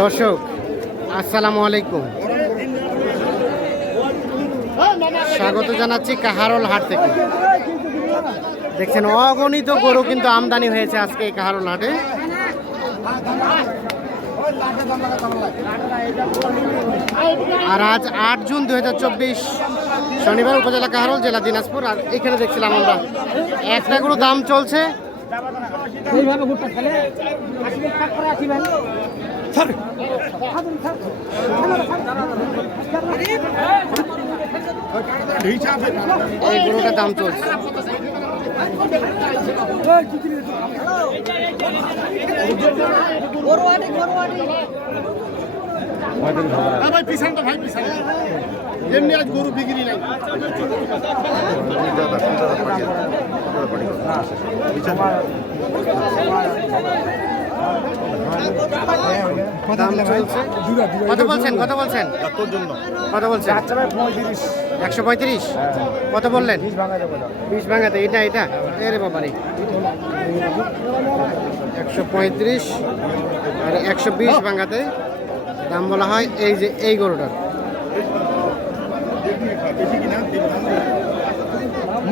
দর্শক, আসসালামু আলাইকুম। স্বাগত জানাচ্ছি কাহারল হাট থেকে। দেখছেন, অগণিত গরু কিন্তু আমদানি হয়েছে আজকে এই কাহারল হাটে। আর আজ আট জুন দু হাজার চব্বিশ, শনিবার উপজেলা কাহারল, জেলা দিনাজপুর। আর এখানে দেখছিলাম আমরা, একটা গরু দাম চলছে। এই গরুটার দাম চলছে ভাই পিছান তো ভাই পিছান এমনি আজ গরু বিক্রি নাই কত বলছেন? কত বলছেন? কত বলছেন? একশো পঁয়ত্রিশ? কত বললেন? বিশ ভাঙাতে। এটা এটা? এরে বাবারে। একশো পঁয়ত্রিশ আর একশো বিশ ভাঙাতে দাম বলা হয় এই যে এই গরুটার।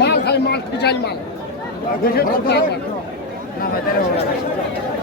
মাল খাই মাল মাল?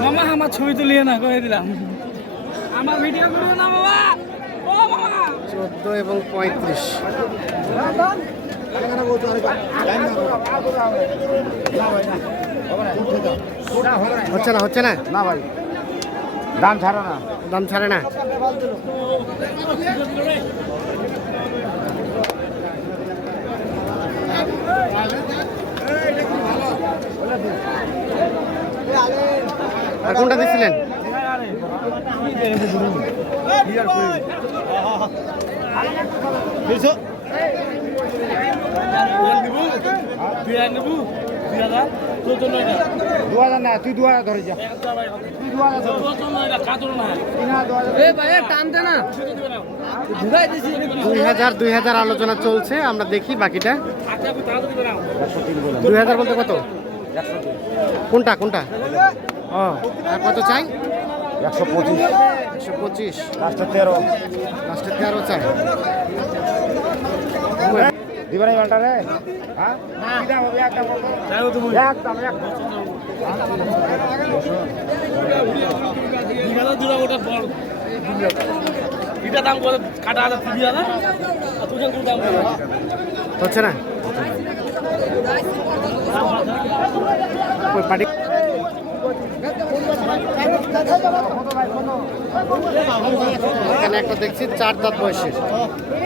মামা আমার ছবি তুলিয়ে না করে দিলাম। আমার ভিডিও করিও না বাবা ও মামা। চোদ্দ এবং পঁয়ত্রিশ। হচ্ছে না হচ্ছে না? না ভাই। দাম ছাড়ো না। দাম ছাড়ে না। আর কোনটা দিচ্ছিলেন দু হাজার না তুই দু হাজার ধরে যা। দুই হাজার দুই হাজার আলোচনা চলছে আমরা দেখি বাকিটা। দুই হাজার বলতে কত? কোনটা কোনটা? ও আর কত চাই? একশো পঁচিশ। একশো পঁচিশ লাস্টে তেরো। লাস্টে তেরো চাই। দিবে না। ঘণ্টা রে হ্যাঁ এটা দাম করে কাটা তিন হাজার আর দাম হচ্ছে না? এখানে একটা দেখছি চার দাঁত বয়সের।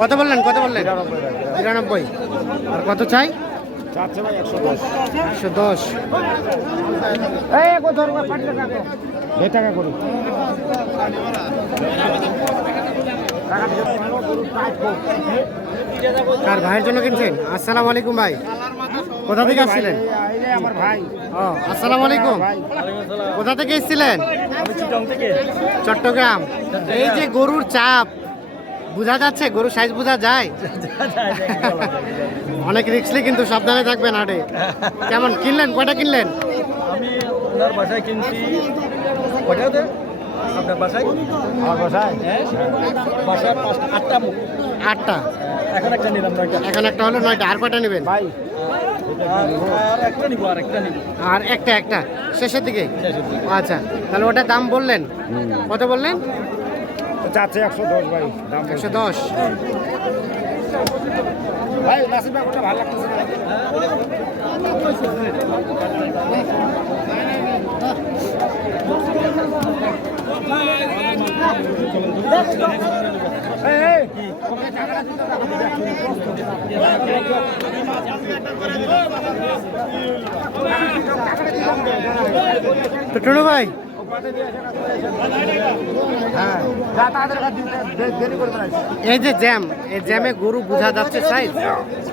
কত বললেন কত বললেন? নিরানব্বই আর কত চাই? একশো দশ। টাকা কর। করুন ভাইয়ের জন্য কিনছেন? আসসালামু আলাইকুম ভাই। কোথা থেকে আসছিলেন? এই যে আমার ভাই ও আসসালামু আলাইকুম। ভাই কোথা থেকে এসেছিলেন? চট্টগ্রাম। এই যে গরুর চাপ বোঝা যাচ্ছে গরুর সাইজ বোঝা যায়। অনেক রিক্সলি কিন্তু সাবধানে থাকবেন হাটে। কেমন কিনলেন? কয়টা কিনলেন? আমি আপনার বাসায় কিনছি আপনার বাসায়? আমার বাসায়? হ্যাঁ। বাসায় পাঁচটা আটটা আটটা। এখন একটা নিলাম নয়টা। এখন একটা হলো নয়টা আর কয়টা নেবেন? ভাই। আর একটা একটা আর একটা একটা। শেষের দিকে? আচ্ছা তাহলে ওটার দাম বললেন? কত বললেন? চাচ্ছে একশো দশ ভাই দাম। একশো দশ ভাই নাসির ভাই ওটা ভালো লাগতেছে তো টুনু ভাই এই যে জ্যাম এই জ্যামে গরু বোঝা যাচ্ছে সাইজ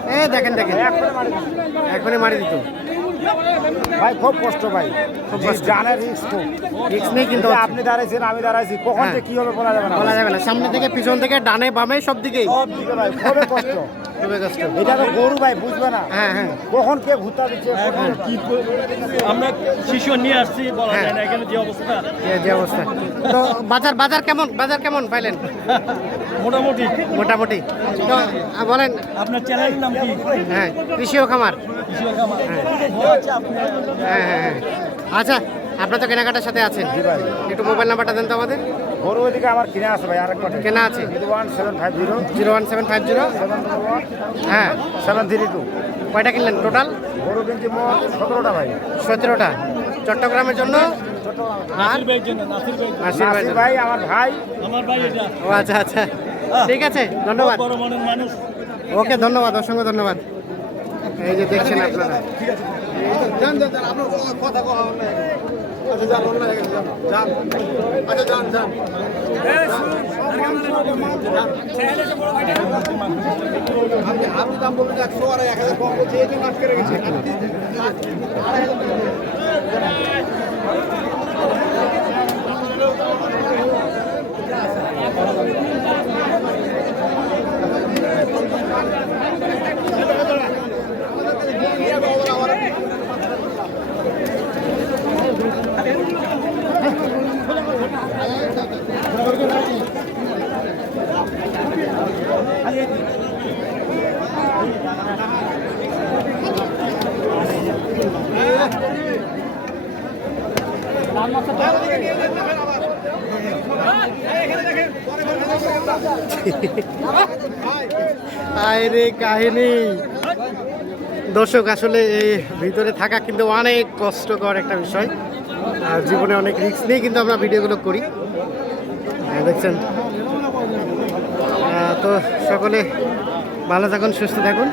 এ দেখেন দেখেন। এখনই মারি দিত। ভাই খুব কষ্ট ভাই। জানে রিস্ক খুব। রিক্স নেই কিন্তু। আপনি দাঁড়াইছেন আমি দাঁড়াইছি। কখন হ্যাঁ। কি হবে বলা যাবে না। বলা যাবে না। সামনে থেকে পিছন থেকে ডানে বামে সব দিকেই সব দিকে ভাই। খুবই কষ্ট। এটা তো গরু ভাই বুঝবে না। হ্যাঁ হ্যাঁ। কখন কে ভুতা দিচ্ছে কখন কি আমরা শিশু নিয়ে আসছি বলা হ্যাঁ। যায় না এখানে যে অবস্থা। যে অবস্থা। তো বাজার বাজার কেমন বাজার কেমন পাইলেন? মোটামুটি। মোটামুটি। তো বলেন। আপনার চ্যানেলের নাম কি? হ্যাঁ কৃষি ও খামার। কৃষি খামার। হ্যাঁ হ্যাঁ হ্যাঁ। আচ্ছা আপনার তো কেনাকাটার সাথে আছেন। জি ভাই। একটু মোবাইল নাম্বারটা দেন তো আমাদের। গরু ওইদিকে আমার কিনে আছে ভাই আরেক পাটে কেনা আছে? Zero one seven five zero. Zero one seven five zero. হ্যাঁ। Seven three two. কয়টা কিনলেন টোটাল? গরু কিনছি মোট সতেরোটা ভাই। সতেরোটা। চট্টগ্রামের জন্য? ভাই আমার ভাই। আমার ভাই এটা। ও আচ্ছা আচ্ছা। ঠিক আছে ধন্যবাদ। বড় মনের মানুষ। ওকে ধন্যবাদ অসংখ্য ধন্যবাদ। এই যে দেখছেন আপনারা। আপনার আচ্ছা যান অন্যায় হয়ে গেছে, যান যান। আচ্ছা যান যান। আপনি আপনি দাম বলবেন একশো আর এক হাজার কম বলছে এই জন্য আটকে রেখেছি। আরে কাহিনী। দর্শক আসলে এই ভিতরে থাকা কিন্তু অনেক কষ্টকর একটা বিষয়। আর জীবনে অনেক রিস্ক নিয়ে কিন্তু আমরা ভিডিওগুলো করি। হ্যাঁ, দেখছেন? তো সকলে ভালো থাকুন সুস্থ থাকুন।